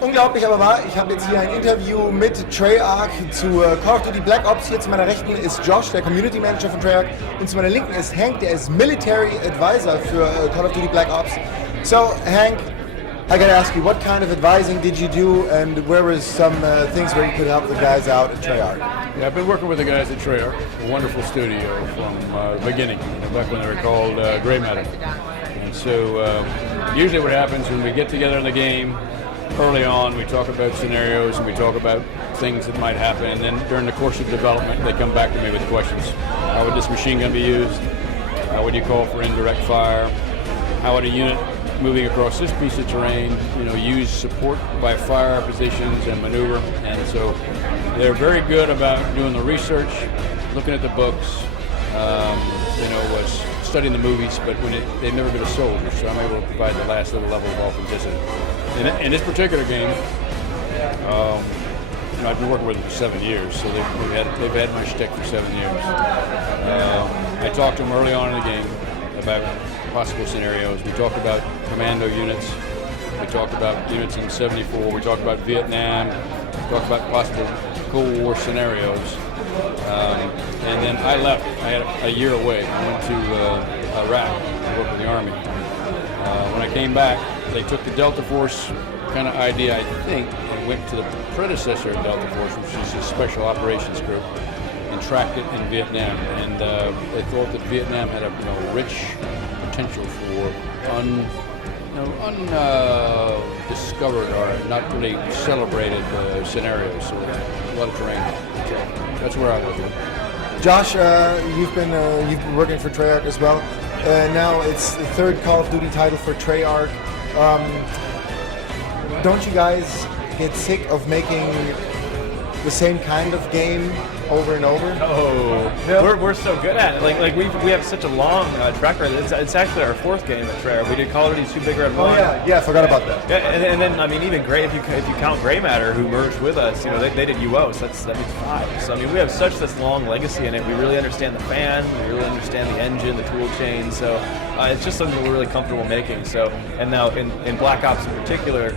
Unglaublich aber wahr, ich habe jetzt hier ein Interview mit Treyarch zu Call of Duty Black Ops. Hier zu meiner Rechten ist Josh, der Community Manager von Treyarch, und zu meiner Linken ist Hank, der ist Military Advisor für Call of Duty Black Ops. So Hank, I gotta ask you, what kind of advising did you do, and where were some things where you could help the guys out at Treyarch? Yeah, I've been working with the guys at Treyarch, a wonderful studio from the beginning, back when they were called Grey Matter. And so usually what happens when we get together in the game, early on we talk about scenarios and we talk about things that might happen, and then during the course of development they come back to me with questions. How would this machine gun be used? How would you call for indirect fire? How would a unit moving across this piece of terrain, use support by fire positions and maneuver? And so they're very good about doing the research, looking at the books, was studying the movies, but they've never been a soldier, so I'm able to provide the last little level of authenticity. In this particular game, I've been working with them for 7 years, so they've had my shtick for 7 years. I talked to them early on in the game about possible scenarios. We talked about commando units. We talked about units in '74. We talked about Vietnam. We talked about possible Cold War scenarios. And then I left. I had a year away. I went to Iraq to work with the Army. When I came back, they took the Delta Force kind of idea, I think, and went to the predecessor of Delta Force, which is a Special Operations Group, and tracked it in Vietnam. And they thought that Vietnam had a rich potential for undiscovered or not really celebrated scenarios. So a lot of terrain. So that's where I was. Josh, you've been working for Treyarch as well. Now it's the third Call of Duty title for Treyarch. Don't you guys get sick of making the same kind of game over and over? Oh, no. We're so good at it. Like we have such a long track record. It's actually our fourth game at Treyarch. We did Call of Duty 2 Big Red 1. Oh yeah, I forgot about that. Yeah, and then even Grey, if you count Grey Matter, who merged with us, they did UO, so that means 5. So we have such this long legacy in it. We really understand the fan, we really understand the engine, the tool chain. So it's just something that we're really comfortable making. So and now in Black Ops in particular,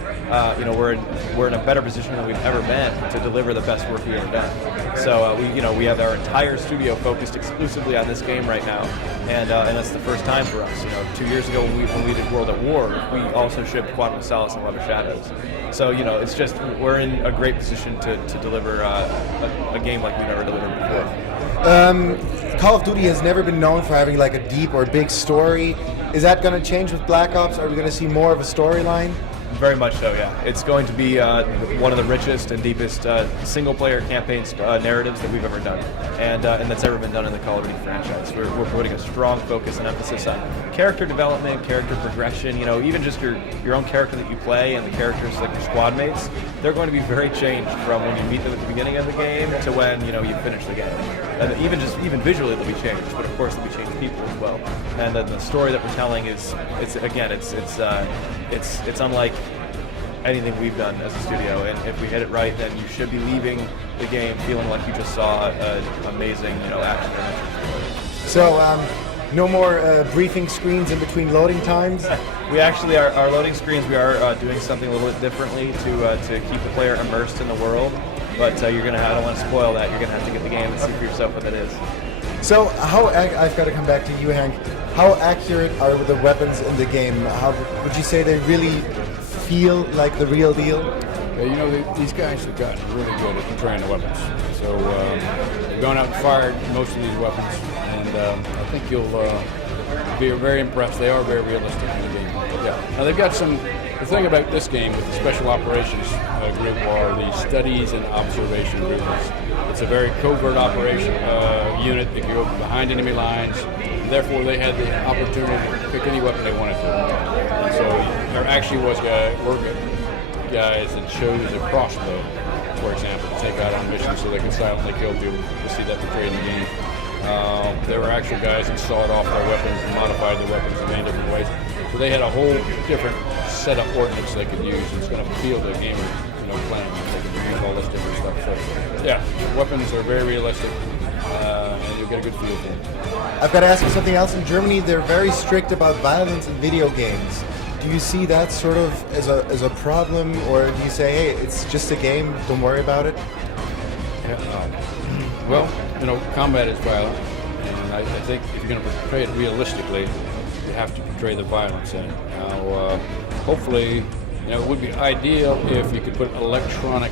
we're in a better position than we've ever been to deliver the best work we've ever done. So we have our entire studio focused exclusively on this game right now, and that's the first time for us. 2 years ago when we did World at War, we also shipped Quantum of Solace and Web of Shadows. So it's just we're in a great position to deliver a game like we've never delivered before. Call of Duty has never been known for having like a deep or big story. Is that going to change with Black Ops? Are we going to see more of a storyline? Very much so, yeah. It's going to be one of the richest and deepest single-player campaign narratives that we've ever done, and that's ever been done in the Call of Duty franchise. We're putting a strong focus and emphasis on character development, character progression. Even just your own character that you play and the characters like your squad mates, they're going to be very changed from when you meet them at the beginning of the game to when you finish the game. And even visually they'll be changed, but of course they'll be changed people as well. And then the story that we're telling is it's unlike anything we've done as a studio, and if we hit it right, then you should be leaving the game feeling like you just saw an amazing, action. So, no more briefing screens in between loading times? We actually, our loading screens, we are doing something a little bit differently to keep the player immersed in the world, but you're going to I don't want to spoil that. You're going to have to get the game and see for yourself what that is. So, I've got to come back to you, Hank. How accurate are the weapons in the game? How would you say they really feel like the real deal? Yeah, these guys have gotten really good at portraying the weapons. So they've gone out and fired most of these weapons, and I think you'll be very impressed. They are very realistic in the game. Yeah. Now they've got the thing about this game with the Special Operations group are the studies and observation group. It's a very covert operation unit that go behind enemy lines. Therefore, they had the opportunity to pick any weapon they wanted to. And so there actually were guys that chose a crossbow, for example, to take out on missions so they could silently kill people. To see that portrayed in the game. There were actual guys that sawed off their weapons and modified their weapons in many different ways. So they had a whole different set of ordnance they could use. It's going to appeal to gamers, playing. They can use all this different stuff. So, yeah, weapons are very realistic. and you'll get a good feel for it. I've got to ask you something else. In Germany, they're very strict about violence in video games. Do you see that sort of as a problem, or do you say, hey, it's just a game, don't worry about it? Well, combat is violent, and I think if you're going to portray it realistically, you have to portray the violence in it. Now, hopefully, it would be ideal if you could put electronic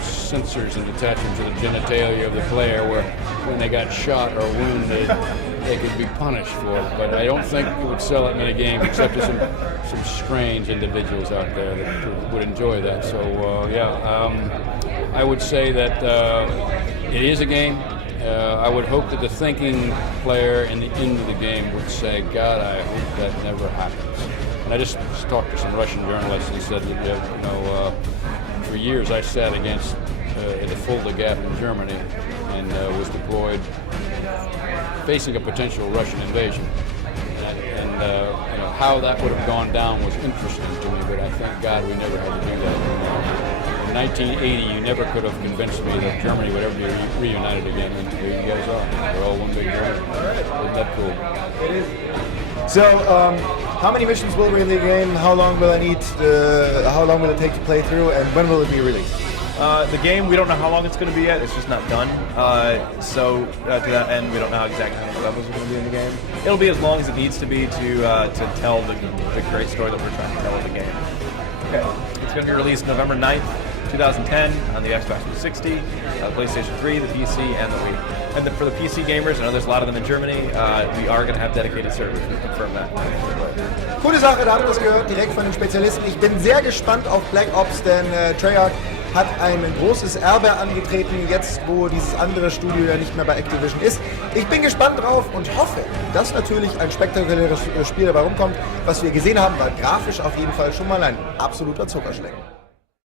sensors and attach them to the genitalia of the player, where when they got shot or wounded, they could be punished for it. But I don't think it would sell that many games, except to some strange individuals out there that would enjoy that. So, I would say that it is a game. I would hope that the thinking player in the end of the game would say, God, I hope that never happens. And I just talked to some Russian journalists and said that, for years I sat against the Fulda Gap in Germany and was deployed facing a potential Russian invasion. And how that would have gone down was interesting to me, but I thank God we never had to do that. In 1980, you never could have convinced me that Germany would ever be reunited again, and here you guys are. They're all one big Germany. Isn't that cool? It is. So, how many missions will be in the game? How long will I need? How long will it take to play through? And when will it be released? The game, we don't know how long it's going to be yet. It's just not done. So to that end, we don't know exactly how many levels are going to be in the game. It'll be as long as it needs to be to tell the great story that we're trying to tell in the game. Okay. It's going to be released November 9th, 2010 on the Xbox 360, PlayStation 3, the PC, and the Wii. And for the PC gamers, I know there's a lot of them in Germany, we are going to have dedicated servers. We confirm that. Gute Sache, da habt ihr das gehört, direkt von den Spezialisten. Ich bin sehr gespannt auf Black Ops, denn Treyarch hat ein großes Erbe angetreten, jetzt wo dieses andere Studio ja nicht mehr bei Activision ist. Ich bin gespannt drauf und hoffe, dass natürlich ein spektakuläres Spiel dabei rumkommt. Was wir gesehen haben, war grafisch auf jeden Fall schon mal ein absoluter Zuckerschlecken.